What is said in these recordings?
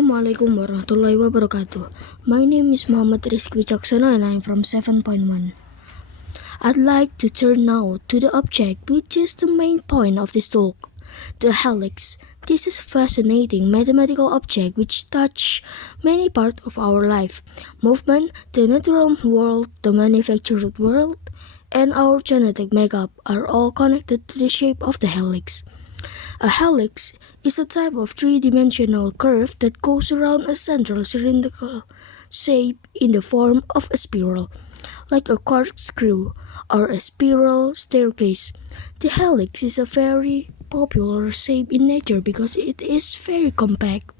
Assalamualaikum warahmatullahi wabarakatuh. My name is Muhammad Rizky Wicaksono and I'm from 7.1. I'd like to turn now to the object which is the main point of this talk, the helix. This is a fascinating mathematical object which touches many parts of our life: movement, the natural world, the manufactured world, and our genetic makeup are all connected to the shape of the helix. A helix is a type of three-dimensional curve that goes around a central cylindrical shape in the form of a spiral, like a corkscrew or a spiral staircase. The helix is a very popular shape in nature because it is very compact.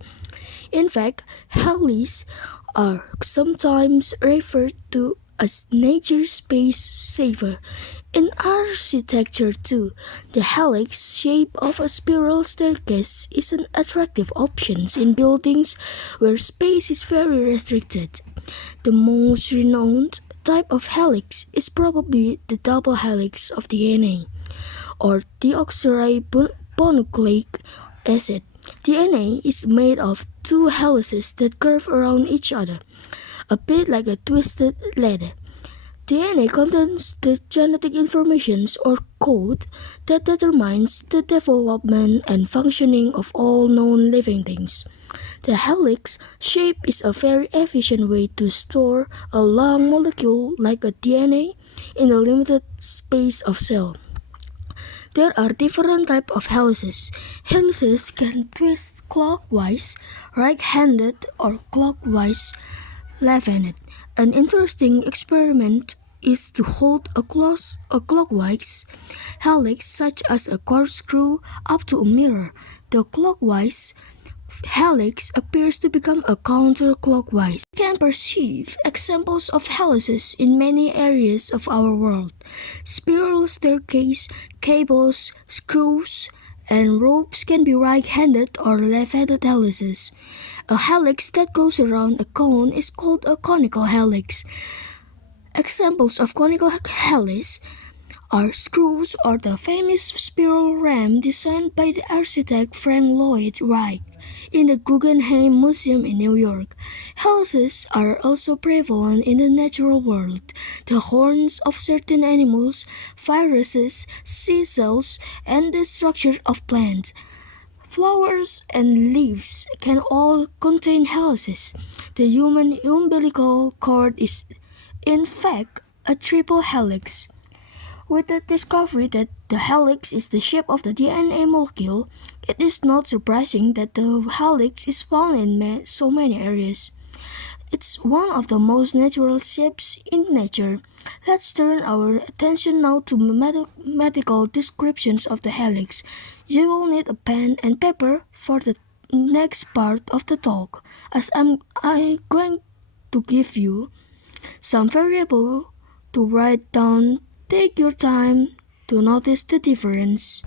In fact, helix are sometimes referred to as nature space saver. In architecture too, the helix shape of a spiral staircase is an attractive option in buildings where space is very restricted. The most renowned type of helix is probably the double helix of DNA, or deoxyribonucleic acid. DNA is made of two helices that curve around each other, a bit like a twisted ladder. DNA contains the genetic information or code that determines the development and functioning of all known living things. The helix shape is a very efficient way to store a long molecule like a DNA in a limited space of cell. There are different types of helices. Helices can twist clockwise, right-handed, or clockwise, left-handed. An interesting experiment is to hold a clockwise helix, such as a corkscrew, up to a mirror. The clockwise helix appears to become a counterclockwise. We can perceive examples of helices in many areas of our world. Spiral staircase, cables, screws, and ropes can be right-handed or left-handed helices. A helix that goes around a cone is called a conical helix. Examples of conical helix are screws or the famous spiral ram designed by the architect Frank Lloyd Wright in the Guggenheim Museum in New York. Helices are also prevalent in the natural world. The horns of certain animals, viruses, sea cells, and the structure of plants, flowers, and leaves can all contain helices. The human umbilical cord is, in fact, a triple helix. With the discovery that the helix is the shape of the DNA molecule, it is not surprising that the helix is found in so many areas. It's one of the most natural shapes in nature. Let's turn our attention now to mathematical descriptions of the helix. You will need a pen and paper for the next part of the talk, as I'm going to give you some variable to write down. Take your time to notice the difference.